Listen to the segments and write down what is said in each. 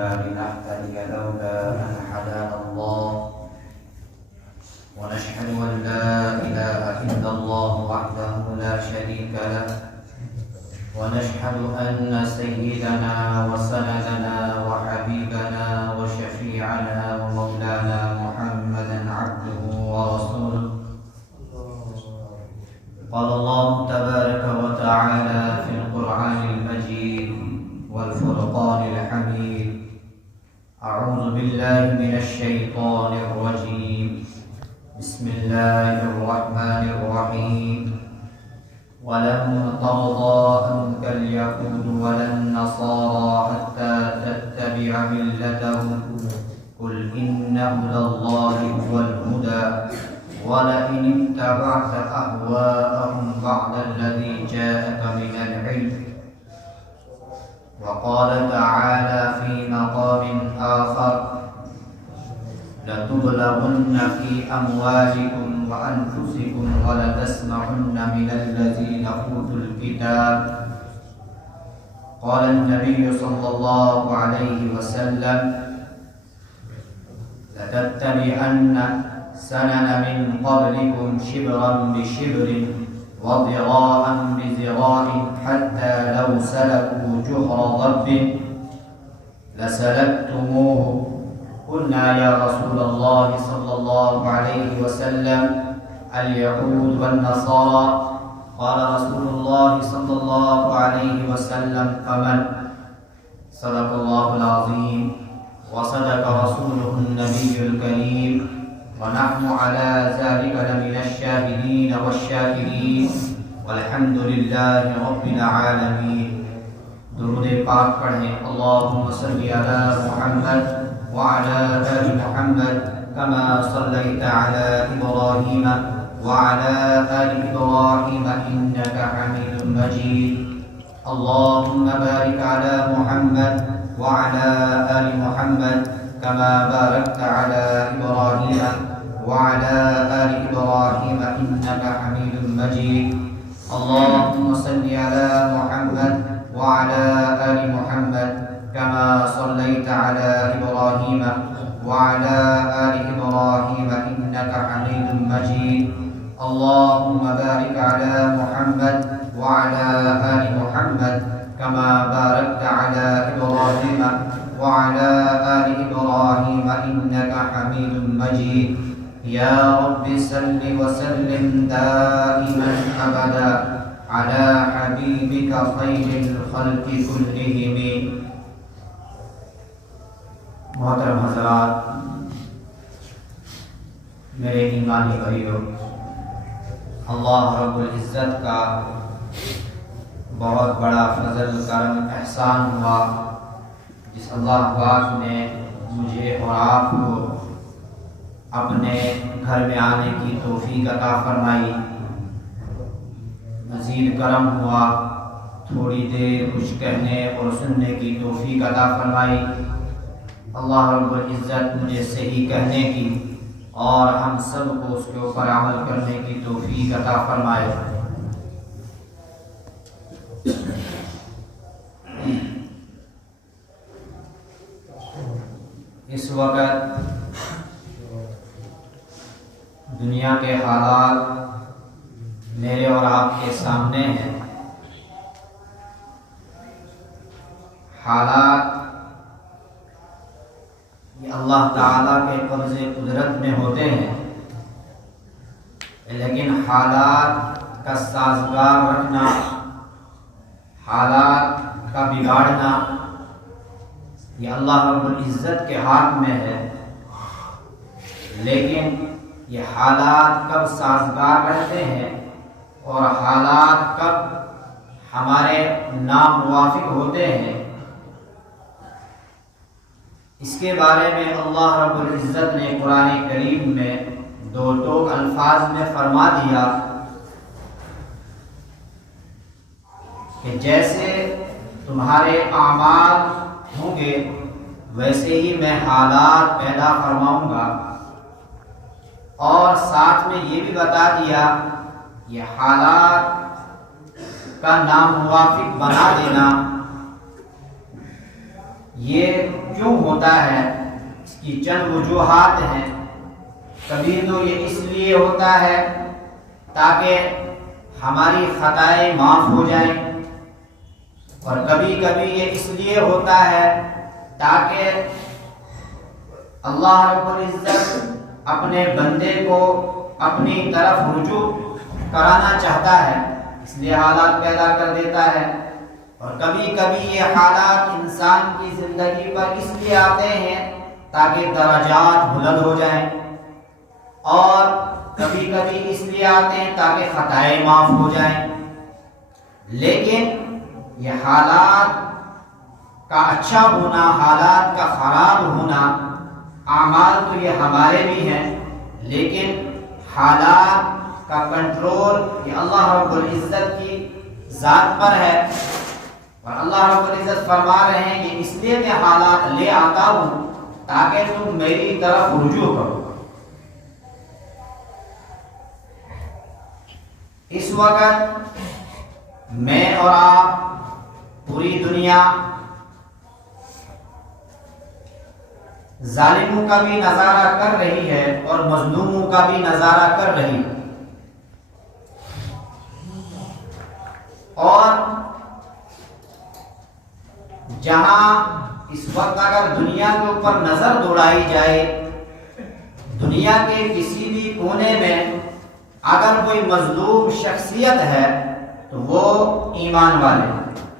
كنا لنهتدي لولا أن هدانا الله ونشهد أن لا إله إلا الله وحده لا شريك له ونشهد أن سيدنا وسندنا وحبيبنا وشفيعنا ومولانا محمدا عبده ورسوله. قال الله تبارك وتعالى في القرآن المجيد والفرقان الحميد: أعوذ بالله من الشيطان الرجيم. بسم الله الرحمن الرحيم. ولن ترضى عنك اليهود ولا النصارى حتى تتبع ملتهم قل إن هدى الله هو الهدى ولئن اتبعت أهواءهم بعد الذي جاءك من العلم. وقال تعالى في مقام آخر: لتبلغن في أموالكم وأنفسكم ولتسمعن من الذين أوتوا الكتاب. قال النبي صلى الله عليه وسلم: لتتبعن سنن من قبلكم شبرا بشبر وذراعا بذراع حتى لو سلكوا جحر ضب لسلكتموه. قلنا يا رسول الله صلى الله عليه وسلم: اليهود والنصارى. قال رسول الله صلى الله عليه وسلم: فمن؟ صدق الله العظيم وصدق رسوله النبي الكريم ونحن على ذلك لمن الشاهدين والشاكرين والحمد لله رب العالمين. درود پاک پڑھیں. اللهم صل على محمد وعلى آل محمد كما صليت على إبراهيم وعلى آل إبراهيم إنك حميد مجيد. اللهم بارك على محمد وعلى آل محمد كما باركت على إبراهيم وعلى آل إبراهيم إنك حميد مجيد. اللهم صل على محمد وعلى آل محمد كما صليت على إبراهيم وعلى آل إبراهيم إنك حميد مجيد. اللهم بارك على محمد وعلى آل محمد كما باركت على إبراهيم وعلى آل إبراهيم إنك حميد مجيد. يا رب صل وسلم دائما أبدا على حبيبك خير الخلق كلهم. محترم حضرات، میرے ایمانی بھائیو، اللہ رب العزت کا بہت بڑا فضل کرم احسان ہوا جس اللہ پاک نے مجھے اور آپ کو اپنے گھر میں آنے کی توفیق عطا فرمائی. مزید کرم ہوا تھوڑی دیر کچھ کہنے اور سننے کی توفیق عطا فرمائی. اللہ رب العزت مجھے صحیح کہنے کی اور ہم سب کو اس کے اوپر عمل کرنے کی توفیق عطا فرمائے. اس وقت دنیا کے حالات میرے اور آپ کے سامنے ہیں. حالات یہ اللہ تعالیٰ کے قبض قدرت میں ہوتے ہیں، لیکن حالات کا سازگار رکھنا، حالات کا بگاڑنا یہ اللہ رب العزت کے ہاتھ میں ہے. لیکن یہ حالات کب سازگار رہتے ہیں اور حالات کب ہمارے ناموافق ہوتے ہیں، اس کے بارے میں اللہ رب العزت نے قرآن کریم میں دو ٹوک الفاظ میں فرما دیا کہ جیسے تمہارے اعمال ہوں گے ویسے ہی میں حالات پیدا فرماؤں گا. اور ساتھ میں یہ بھی بتا دیا یہ حالات کا ناموافق بنا دینا یہ کیوں ہوتا ہے؟ اس کی چند وجوہات ہیں۔ کبھی تو یہ اس لیے ہوتا ہے تاکہ ہماری خطائیں معاف ہو جائیں، اور کبھی کبھی یہ اس لیے ہوتا ہے تاکہ اللہ رب العزت اپنے بندے کو اپنی طرف رجوع کرانا چاہتا ہے، اس لیے حالات پیدا کر دیتا ہے۔ اور کبھی کبھی یہ حالات انسان کی زندگی پر اس لیے آتے ہیں تاکہ درجات بلند ہو جائیں، اور کبھی کبھی اس لیے آتے ہیں تاکہ خطائیں معاف ہو جائیں۔ لیکن یہ حالات کا اچھا ہونا، حالات کا خراب ہونا، اعمال تو یہ ہمارے بھی ہیں، لیکن حالات کا کنٹرول یہ اللہ رب العزت کی ذات پر ہے۔ اور اللہ رب العزت فرما رہے ہیں کہ اس لیے میں حالات لے آتا ہوں تاکہ تم میری طرف رجوع کرو۔ اس وقت میں اور آپ، پوری دنیا ظالموں کا بھی نظارہ کر رہی ہے اور مظلوموں کا بھی نظارہ کر رہی ہے، اور جہاں اس وقت اگر دنیا کے اوپر نظر دوڑائی جائے، دنیا کے کسی بھی کونے میں اگر کوئی مظلوم شخصیت ہے تو وہ ایمان والے،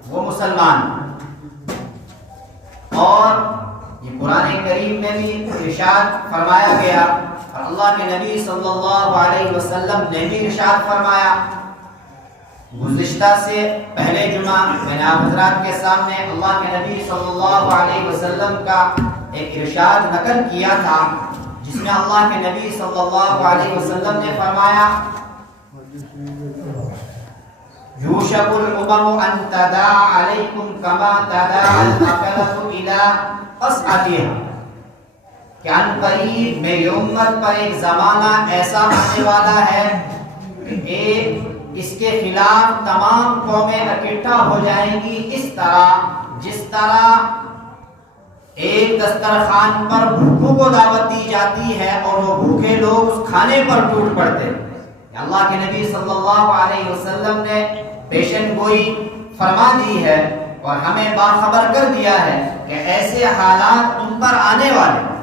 وہ مسلمان۔ اور یہ قرآن کریم میں بھی ارشاد فرمایا گیا، اور اللہ کے نبی صلی اللہ علیہ وسلم نے بھی ارشاد فرمایا۔ گزشتہ سے پہلے جمعہ میں نے آپ حضرات کے سامنے اللہ کے نبی صلی اللہ علیہ وسلم کا ایک ارشاد نقل کیا تھا، جس میں اللہ کے نبی صلی اللہ علیہ وسلم نے فرمایا، یوشک الامم ان تداعی علیکم کما تداعی الاکلۃ الی قصعتها، کہ ان قریب میری امت پر ایک زمانہ ایسا آنے والا ہے کہ اس کے خلاف تمام قومیں اکٹھا ہو جائیں گی، اس طرح جس طرح ایک دسترخوان پر بھوکوں کو دعوت دی جاتی ہے اور وہ بھوکے لوگ اس کھانے پر ٹوٹ پڑتے ہیں۔ اللہ کے نبی صلی اللہ علیہ وسلم نے پیشن گوئی فرما دی ہے اور ہمیں باخبر کر دیا ہے کہ ایسے حالات تم پر آنے والے ہیں۔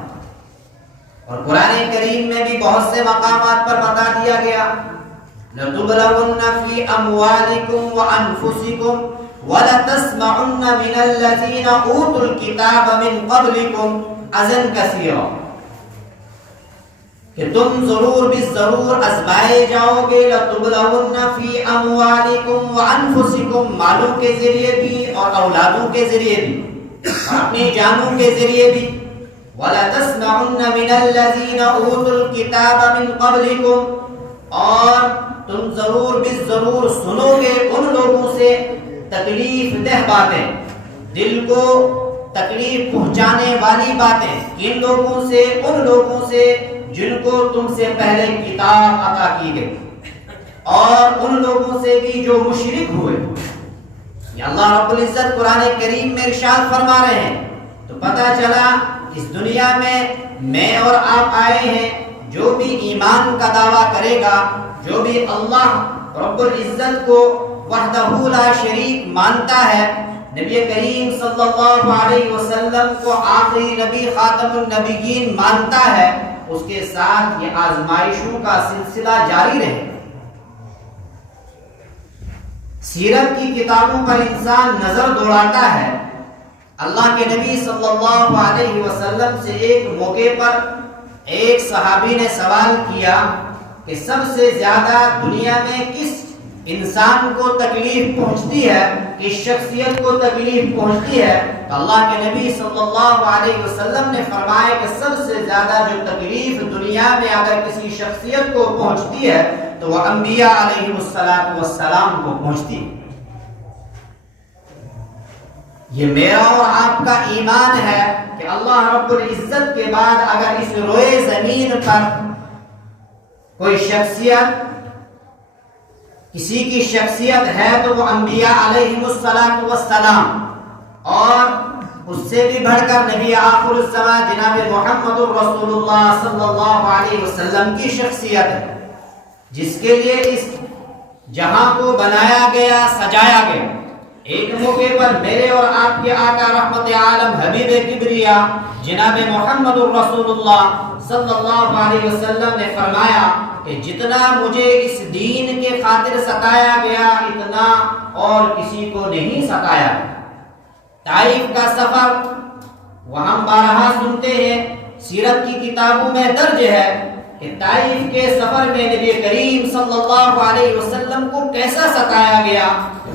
اور قرآن کریم میں بھی بہت سے مقامات پر بتا دیا گیا، لَتُبْلَوُنَّ فِي أَمْوَالِكُمْ وَأَنفُسِكُمْ وَلَتَسْمَعُنَّ مِنَ الَّذِينَ أُوتُوا الْكِتَابَ مِنْ قَبْلِكُمْ أَذًى كَثِيرًا، کہ تم ضرور بالضرور آزمائے جاؤ گے۔ لَتُبْلَوُنَّ فِي أَمْوَالِكُمْ وَأَنفُسِكُمْ، مالوں کے ذریعے بھی اور اولادوں کے ذریعے بھی اور اپنی جانوں کے ذریعے بھی۔ وَلَتَسْمَعُنَّ مِنَ الَّذِينَ أُوتُوا الْكِتَابَ مِنْ قَبْلِكُمْ، اور تم ضرور بالضرور سنو گے ان لوگوں سے تکلیف دہ باتیں، دل کو تکلیف پہنچانے والی باتیں، کن لوگوں سے؟ ان لوگوں سے جن کو تم سے پہلے کتاب عطا کی گئی، اور ان لوگوں سے بھی جو مشرک ہوئے۔ یہ اللہ رب العزت قرآن کریم میں ارشاد فرما رہے ہیں۔ تو پتہ چلا اس دنیا میں اور آپ آئے ہیں، جو بھی ایمان کا دعویٰ کرے گا، جو بھی اللہ رب العزت کو وحدہ لا شریک مانتا ہے، نبی کریم صلی اللہ علیہ وسلم کو آخری نبی خاتم النبیین مانتا ہے، اس کے ساتھ یہ آزمائشوں کا سلسلہ جاری رہے۔ سیرت کی کتابوں پر انسان نظر دوڑاتا ہے۔ اللہ کے نبی صلی اللہ علیہ وسلم سے ایک موقع پر ایک صحابی نے سوال کیا کہ سب سے زیادہ دنیا میں کس انسان کو تکلیف پہنچتی ہے، کس شخصیت کو تکلیف پہنچتی ہے؟ تو اللہ کے نبی صلی اللہ علیہ وسلم نے فرمایا کہ سب سے زیادہ جو تکلیف دنیا میں اگر کسی شخصیت کو پہنچتی ہے تو وہ انبیاء علیہ السلام کو پہنچتی ہے۔ یہ میرا اور آپ کا ایمان ہے کہ اللہ رب العزت کے بعد اگر اس روئے زمین پر کوئی شخصیت، کسی کی شخصیت ہے تو وہ انبیاء علیہ السلام، اور اس سے بھی بڑھ کر نبی آخر الزمان جناب محمد رسول اللہ صلی اللہ علیہ وسلم کی شخصیت ہے، جس کے لیے اس جہاں کو بنایا گیا، سجایا گیا۔ ایک موقع پر میرے اور آپ کے آقا رحمت عالم حبیب کبریا جناب محمد رسول اللہ صلی اللہ علیہ وسلم نے فرمایا کہ جتنا مجھے اس دین کے خاطر ستایا گیا اتنا اور کسی کو نہیں ستایا۔ طائف کا سفر وہ ہم بارہا سنتے ہیں، سیرت کی کتابوں میں درج ہے کہ طائف کے سفر میں نبی کریم صلی اللہ علیہ وسلم کو کیسا ستایا گیا۔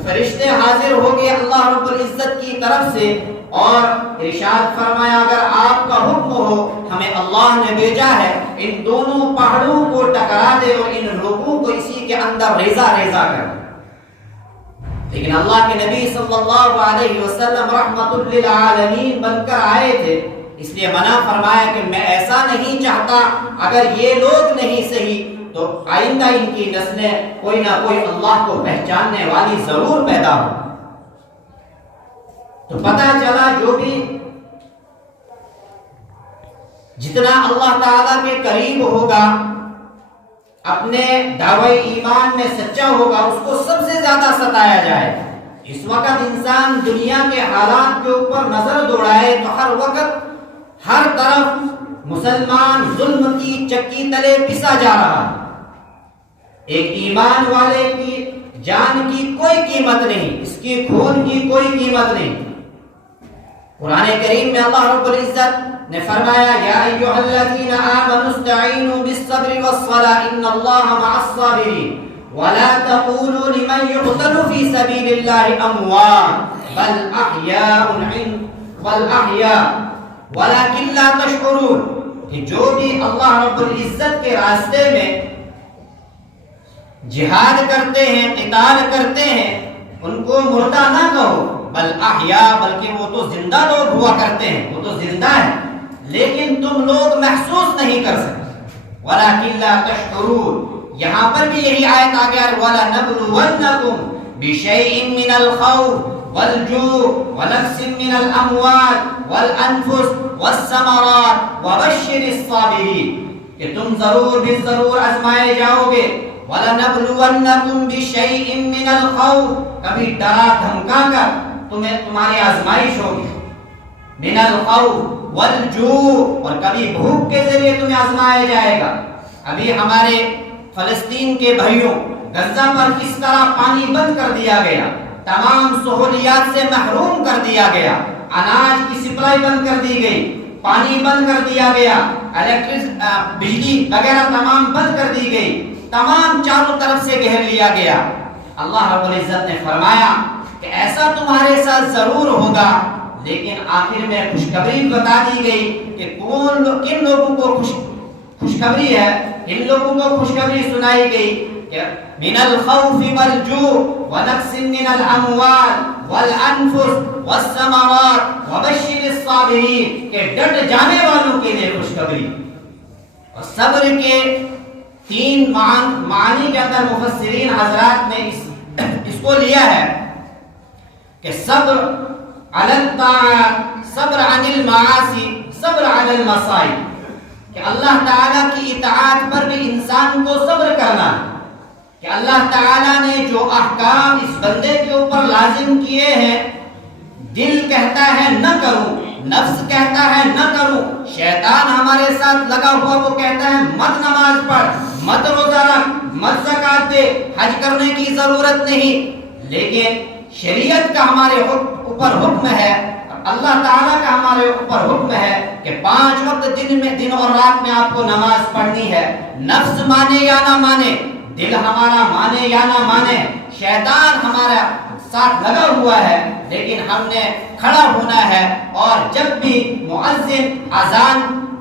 فرشتے حاضر ہو گئے اللہ رب العزت کی طرف سے اور ارشاد فرمایا اگر آپ کا حکم ہو، ہمیں اللہ نے بھیجا ہے ان دونوں پہاڑوں کو ٹکرا دے اور ان لوگوں کو اسی کے اندر ریزہ ریزہ کر دے۔ لیکن اللہ کے نبی صلی اللہ علیہ وسلم رحمت للعالمین بن کر آئے تھے، اس لیے منع فرمایا کہ میں ایسا نہیں چاہتا، اگر یہ لوگ نہیں صحیح تو آئندہ ان کی نسلیں کوئی نہ کوئی اللہ کو پہچاننے والی ضرور پیدا ہو۔ تو پتہ چلا جو بھی جتنا اللہ تعالیٰ کے قریب ہوگا، اپنے دعوی ایمان میں سچا ہوگا، اس کو سب سے زیادہ ستایا جائے۔ اس وقت انسان دنیا کے حالات کے اوپر نظر دوڑائے تو ہر وقت ہر طرف مسلمان ظلم کی چکی تلے پسا جا رہا ہے۔ ایک ایمان والے کی جان کی کوئی قیمت نہیں، اس کی خون کی کوئی قیمت نہیں۔ قرآن کریم میں اللہ رب العزت نے فرمایا یا ایھا الذین آمنوا استعینوا بالصبر والصلاۃ ان اللہ مع الصابرین ولا تقولوا لمن يقتل في سبيل الله اموات بل احیاء ولكن لا تشعرون، کہ جو بھی اللہ رب العزت کے راستے میں جہاد کرتے ہیں، قتال کرتے ہیں، ان کو مردہ نہ کہو، بل احیاء، بلکہ وہ تو زندہ لوگ ہوا کرتے ہیں، وہ تو زندہ ہے لیکن تم لوگ محسوس نہیں کر سکتے۔ وَلَكِنْ لَا تَشْعُرُونَ، یہاں پر بھی یہی آیت آ گیا وَلَنَبْلُوَنَّكُمْ بِشَيْءٍ مِّنَ الْخَوْفِ وَالْجُوعِ وَنَقْصٍ مِّنَ الْأَمْوَالِ وَالْأَنفُسِ وَالثَّمَرَاتِ وَبَشِّرِ الصَّابِرِينَ، کہ تم ضرور بھی ضرور آزمائے جاؤ گے۔ وَلَنَبْلُوَنَّكُمْ بِشَيْءٍ مِّنَ الْخَوْفِ، کبھی ڈرا دھمکا کر تمہاری آزمائش ہوگی، من الخوف والجوع، اور کبھی بھوک کے ذریعے تمہیں آزمایا جائے گا۔ ابھی ہمارے فلسطین کے بھائیوں غزہ پر کس طرح پانی بند کر دیا گیا، تمام سہولیات سے محروم کر دیا گیا، اناج کی سپلائی بند کر دی گئی، پانی بند کر دیا گیا، بجلی وغیرہ تمام بند کر دی گئی، تمام چاروں طرف سے گھیر لیا گیا۔ اللہ رب العزت نے فرمایا کہ ایسا تمہارے ساتھ ضرور ہوگا، لیکن آخر میں خوشخبری بتا دی گئی کہ کن لوگوں کو خوشخبری ہے، کن لوگوں کو خوشخبری سنائی گئی کہ من الخوف والجوع ونقص من الاموال والانفس والثمرات وبشر الصابرین، کہ ڈٹ جانے والوں کے لیے خوشخبری۔ اور صبر کے تین معنی کے اندر مفسرین حضرات نے اس کو لیا ہے کہ صبر علی الطاعات، صبر عن المعاصی، صبر علی المصائب، کہ اللہ تعالیٰ کی اطاعت پر بھی انسان کو صبر کرنا ہے، کہ اللہ تعالیٰ نے جو احکام اس بندے کے اوپر لازم کیے ہیں، دل کہتا ہے نہ کروں، نفس کہتا ہے نہ کروں، شیطان ہمارے ساتھ لگا ہوا وہ کہتا ہے مت نماز پڑھ، مت روزہ رکھ، مت زکات دے، حج کرنے کی ضرورت نہیں، لیکن شریعت کا ہمارے اوپر حکم ہے، اللہ تعالیٰ کا ہمارے اوپر حکم ہے کہ 5 وقت دن اور رات میں آپ کو نماز پڑھنی ہے۔ نفس مانے یا نہ مانے، دل ہمارا مانے یا نہ مانے، شیطان ہمارا ساتھ لگا ہوا ہے، لیکن ہم نے کھڑا ہونا ہے، اور جب بھی مؤذن اذان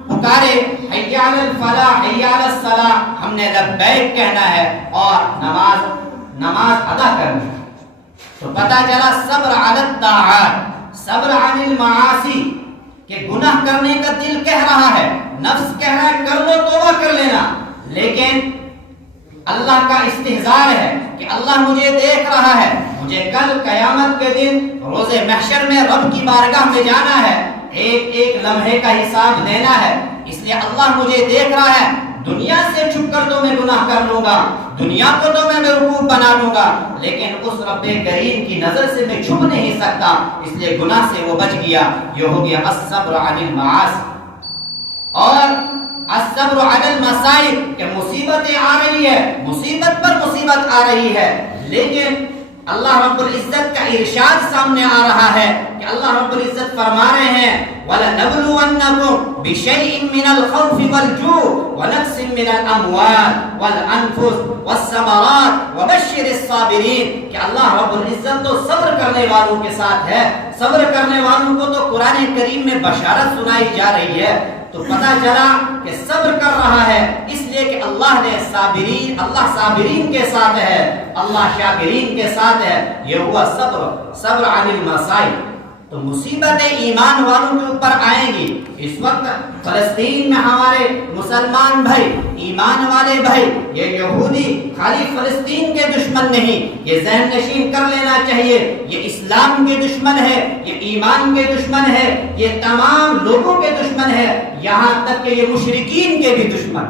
پکارے حی علی الفلاح حی علی الصلاح، ہم نے لبیک کہنا ہے اور نماز ادا کرنی ہے۔ تو پتہ چلا صبر علی الطاعات، صبر عن المعاصی، کہ گناہ کرنے کا دل کہہ رہا ہے، نفس کہہ رہا ہے کر لو توبہ کر لینا، لیکن اللہ کا استحضار ہے کہ اللہ مجھے دیکھ رہا ہے، مجھے کل قیامت کے دن روز محشر میں رب کی بارگاہ میں جانا ہے، ایک ایک لمحے کا حساب دینا ہے، اس لیے اللہ مجھے دیکھ رہا ہے۔ دنیا سے چھپ کر تو میں گناہ کر لوں گا، دنیا کو تو میں بیوقوف بنا لوں گا، لیکن اس رب کریم کی نظر سے میں چھپ نہیں سکتا، اس لیے گناہ سے وہ بچ گیا۔ یہ ہو گیا الصبر عن المعاصی۔ اور الصبر عن المصائب کہ مصیبتیں آ رہی ہے، مصیبت پر مصیبت آ رہی ہے، لیکن اللہ رب العزت کا ارشاد سامنے آ رہا ہے کہ اللہ رب العزت فرما رہے ہیں وَلَنَبْلُوَنَّكُمْ بِشَيْءٍ مِّنَ الْخَوْفِ وَالْجُوعِ وَنَقْصٍ مِّنَ الْأَمْوَالِ وَالْأَنفُسِ وَالثَّمَرَاتِ وَبَشِّرِ الصَّابِرِينَ کہ اللہ رب العزت تو صبر کرنے والوں کے ساتھ ہے۔ صبر کرنے والوں کو تو قرآن کریم میں بشارت سنائی جا رہی ہے، تو پتہ چلا کہ صبر کر رہا ہے اس لیے کہ اللہ نے صابرین، اللہ صابرین کے ساتھ ہے، اللہ شاکرین کے ساتھ ہے۔ یہ ہوا صبر عن المصائب۔ تو مصیبتیں ایمان والوں کے اوپر آئیں گی۔ اس وقت فلسطین میں ہمارے مسلمان بھائی، ایمان والے بھائی، یہ یہودی خالی فلسطین کے دشمن نہیں، یہ ذہن نشین کر لینا چاہیے، یہ اسلام کے دشمن ہے، یہ ایمان کے دشمن ہے، یہ تمام لوگوں کے دشمن ہے، یہاں تک کہ یہ مشرکین کے بھی دشمن۔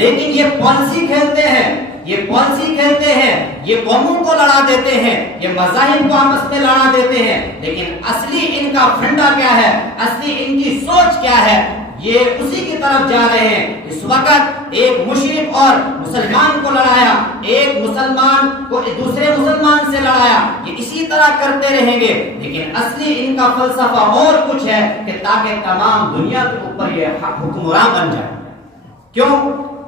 لیکن یہ پالیسی کھیلتے ہیں، یہ پالیسی کھیلتے ہیں، یہ قوموں کو لڑا دیتے ہیں، یہ مذاہب کو آپس میں لڑا دیتے ہیں، لیکن اصلی ان کا فنڈا کیا ہے، اصلی ان کی سوچ کیا ہے، یہ اسی کی طرف جا رہے ہیں۔ اس وقت ایک مشرک اور مسلمان کو لڑایا، ایک مسلمان کو دوسرے مسلمان سے لڑایا، یہ اسی طرح کرتے رہیں گے، لیکن اصلی ان کا فلسفہ اور کچھ ہے کہ تاکہ تمام دنیا کے اوپر یہ حکمراں بن جائے۔ کیوں؟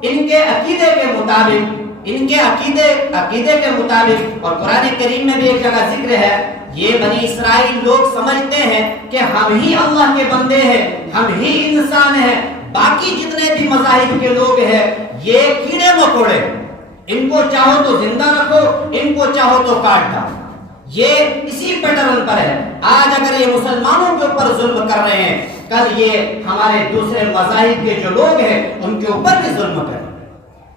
ان کے عقیدے کے مطابق، ان کے عقیدے کے مطابق، اور قرآن کریم میں بھی ایک جگہ ذکر ہے، یہ بنی اسرائیل لوگ سمجھتے ہیں کہ ہم ہی اللہ کے بندے ہیں، ہم ہی انسان ہیں، باقی جتنے بھی مذاہب کے لوگ ہیں یہ کیڑے مکوڑے، ان کو چاہو تو زندہ رکھو، ان کو چاہو تو کاٹ دو۔ یہ اسی پیٹرن پر ہے۔ آج اگر یہ مسلمانوں کے اوپر ظلم کر رہے ہیں، کل یہ ہمارے دوسرے مذاہب کے جو لوگ ہیں ان کے اوپر بھی ظلم کریں۔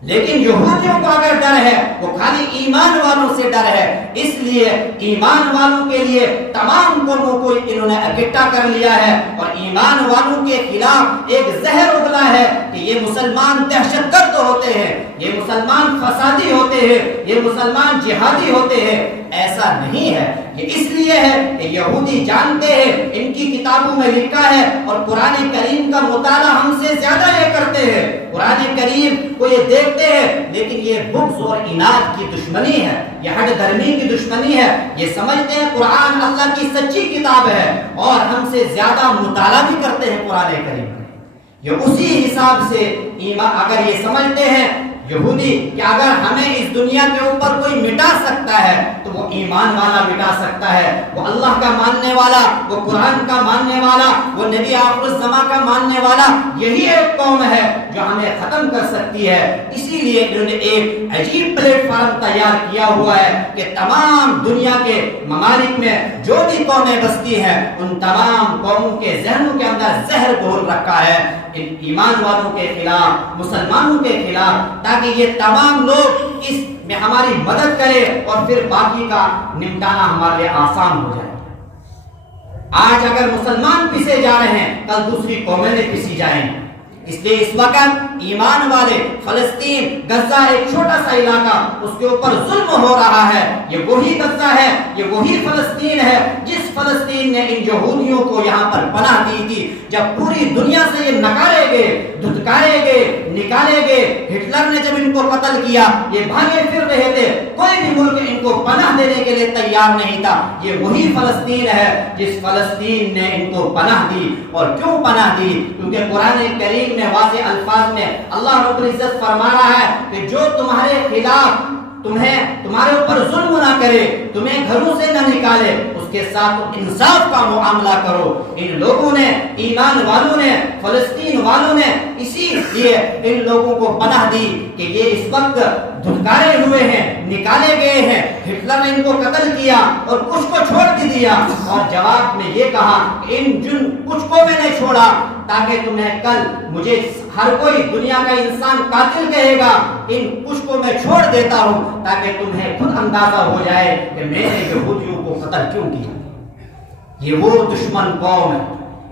لیکن یہودیوں کو اگر ڈر ہے وہ خالی ایمان والوں سے ڈر ہے، اس لیے ایمان والوں کے لیے تمام قوموں کو انہوں نے اکٹھا کر لیا ہے، اور ایمان والوں کے خلاف ایک زہر اگلا ہے کہ یہ مسلمان دہشت گرد ہوتے ہیں، یہ مسلمان فسادی ہوتے ہیں، یہ مسلمان جہادی ہوتے ہیں۔ ایسا نہیں ہے، یہ اس لیے ہے کہ یہودی جانتے ہیں، ان کی کتابوں میں لکھا ہے، اور قرآن کریم کا مطالعہ ہم سے زیادہ یہ کرتے ہیں، قرآن کریم کو یہ دیکھتے ہیں، لیکن یہ بغض اور اناد کی دشمنی ہے، یہ ہٹ دھرمی کی دشمنی ہے۔ یہ سمجھتے ہیں قرآن اللہ کی سچی کتاب ہے، اور ہم سے زیادہ مطالعہ بھی کرتے ہیں قرآن کریم کا۔ یہ اسی حساب سے اگر یہ سمجھتے ہیں یہودی کہ اگر ہمیں اس دنیا کے اوپر کوئی مٹا سکتا ہے تو وہ ایمان والا مٹا سکتا ہے، وہ اللہ کا ماننے والا، وہ قرآن کا ماننے والا، وہ نبی آخر الزمان کا ماننے والا، یہی ایک قوم ہے جو ہمیں ختم کر سکتی ہے۔ اسی لیے انہوں نے ایک عجیب پلیٹ فارم تیار کیا ہوا ہے کہ تمام دنیا کے ممالک میں جو بھی قومیں بستی ہیں ان تمام قوموں کے ذہنوں کے اندر زہر گھول رکھا ہے ایمان والوں کے خلاف، مسلمانوں کے خلاف، تاکہ یہ تمام لوگ اس میں ہماری مدد کرے اور پھر باقی کا نمٹانا ہمارے لیے آسان ہو جائے۔ آج اگر مسلمان پیسے جا رہے ہیں کل دوسری قومیں بھی پیسی جائیں، اس لیے اس وقت ایمان والے فلسطین، غزہ ایک چھوٹا سا علاقہ، اس کے اوپر ظلم ہو رہا ہے۔ یہ وہی غزہ ہے، یہ وہی فلسطین ہے جس فلسطین نے ان یہودیوں کو یہاں پر پناہ دی تھی۔ جب پوری دنیا سے یہ نکالے گئے، دھتکارے گئے، نکالے گئے، ہٹلر نے جب ان کو قتل کیا، یہ بھاگے پھر رہے تھے، کوئی بھی ملک ان کو پناہ دینے کے لیے تیار نہیں تھا۔ یہ وہی فلسطین ہے جس فلسطین نے ان کو پناہ دی۔ اور کیوں پناہ دی؟ کیونکہ قرآن کریم میں واضح الفاظ میں اللہ رب العزت فرما رہا ہے کہ جو تمہارے خلاف تمہارے اوپر ظلم نہ کرے، تمہیں گھروں سے نہ نکالے، اس کے ساتھ انصاف کا معاملہ کرو۔ ان لوگوں نے، ایمان والوں نے، فلسطین والوں نے اسی لیے ان لوگوں کو پناہ دی کہ یہ اس وقت دھتکارے ہوئے ہیں، نکالے گئے ہیں، ہٹلر نے ان کو قتل کیا اور کچھ کو چھوڑ بھی دیا، اور جواب میں یہ کہا کہ ان جن کچھ کو میں نے چھوڑا تاکہ تمہیں کل مجھے ہر کوئی دنیا کا انسان قاتل کہے گا، ان کچھ کو میں چھوڑ دیتا ہوں تاکہ تمہیں خود اندازہ ہو جائے کہ میں نے یہودیوں کو قتل کیوں کیا۔ یہ وہ دشمن قوم ہے،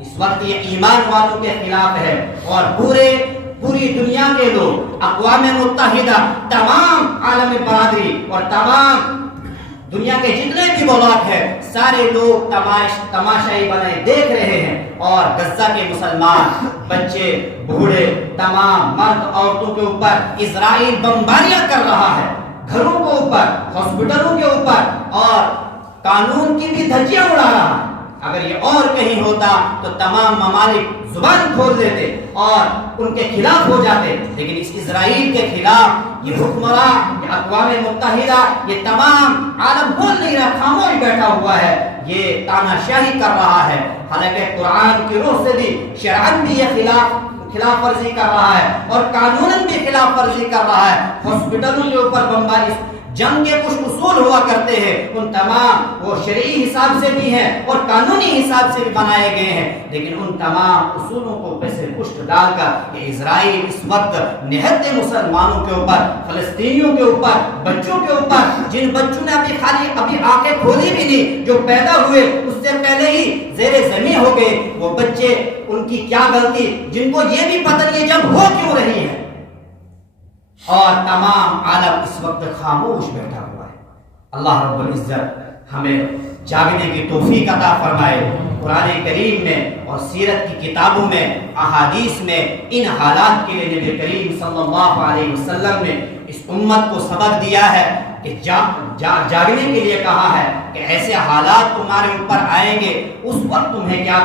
اس وقت یہ ایمان والوں کے خلاف ہے، اور پوری دنیا کے لوگ، اقوام متحدہ، تمام عالم برادری اور تمام دنیا کے جتنے بھی بلاک ہیں، سارے لوگ تماشائی بنے دیکھ رہے ہیں، اور غزہ کے مسلمان، بچے، بوڑھے، تمام مرد عورتوں کے اوپر اسرائیل بمباریاں کر رہا ہے، گھروں کے اوپر، ہاسپٹلوں کے اوپر، اور قانون کی بھی دھجیاں اڑا رہا ہے۔ اگر یہ اور کہیں ہوتا تو تمام ممالک زبان کھول دیتے اور ان کے خلاف ہو جاتے، لیکن اس اسرائیل کے خلاف یہ حکمراں، یہ اقوام متحدہ، یہ تمام عالم بول نہیں رہا، خاموش بیٹھا ہوا ہے، یہ تانا شاہی کر رہا ہے، حالانکہ قرآن کی روح سے بھی، شرعاً بھی یہ خلاف ورزی کر رہا ہے، اور قانوناً بھی خلاف ورزی کر رہا ہے۔ ہاسپٹلوں کے اوپر بمباری، جنگ کے کچھ اصول ہوا کرتے ہیں، ان تمام وہ شرعی حساب سے بھی ہیں اور قانونی حساب سے بھی بنائے گئے ہیں، لیکن ان تمام اصولوں کو پیسے پشت ڈال کر کہ اسرائیل اس وقت نہتے مسلمانوں کے اوپر، فلسطینیوں کے اوپر، بچوں کے اوپر، جن بچوں نے ابھی آنکھیں کھولی بھی نہیں، جو پیدا ہوئے اس سے پہلے ہی زیر زمین ہو گئے، وہ بچے، ان کی کیا غلطی، جن کو یہ بھی پتہ نہیں جب ہو کیوں رہی ہے، اور تمام عالم اس وقت خاموش بیٹھا ہوا ہے۔ اللہ رب العزت ہمیں جاگنے کی توفیق عطا فرمائے، قرآن کریم میں اور سیرت کی کتابوں میں، احادیث میں ان حالات کے لیے نبی کریم صلی اللہ علیہ وسلم نے اس امت کو سبق دیا ہے کہ جاگنے کے لیے کہا ہے کہ ایسے حالات تمہارے اوپر آئیں گے، اس وقت تمہیں کیا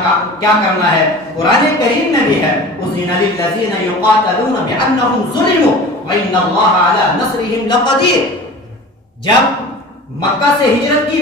کرنا ہے۔ قرآن کریم میں بھی ہے، اذن للذین یقاتلون بانہم ظلموا وان اللہ علی نصرہم لقدیر۔ جب مکہ سے ہجرت کی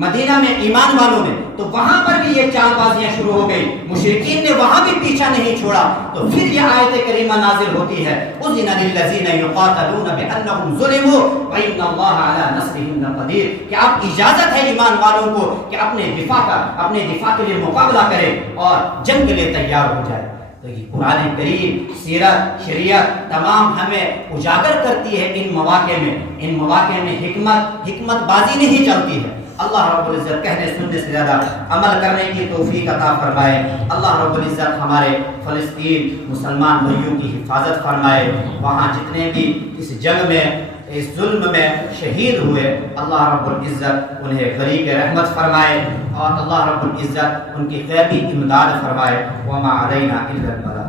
مدینہ میں ایمان والوں نے، تو وہاں پر بھی یہ چال بازیاں شروع ہو گئی، مشرکین نے وہاں بھی پیچھا نہیں چھوڑا، تو پھر یہ آیت کریمہ نازل ہوتی ہے، اذن للذین یقاتلون بانہم ظلموا وان اللہ علی نصرہم لقدیر، کہ آپ اجازت ہے ایمان والوں کو کہ اپنے دفاع کے لیے مقابلہ کریں اور جنگ کے لیے تیار ہو جائے۔ تو یہ قرآن کریم، سیرت، شریعت تمام ہمیں اجاگر کرتی ہے ان مواقع میں حکمت بازی نہیں چلتی ہے۔ اللہ رب العزت کہنے سننے سے زیادہ عمل کرنے کی توفیق عطا فرمائے۔ اللہ رب العزت ہمارے فلسطین مسلمان بھائیوں کی حفاظت فرمائے، وہاں جتنے بھی اس جنگ میں، اس ظلم میں شہید ہوئے، اللہ رب العزت انہیں غریق رحمت فرمائے، اور اللہ رب العزت ان کی غیبی امداد فرمائے۔ وما علینا الا البلاغ۔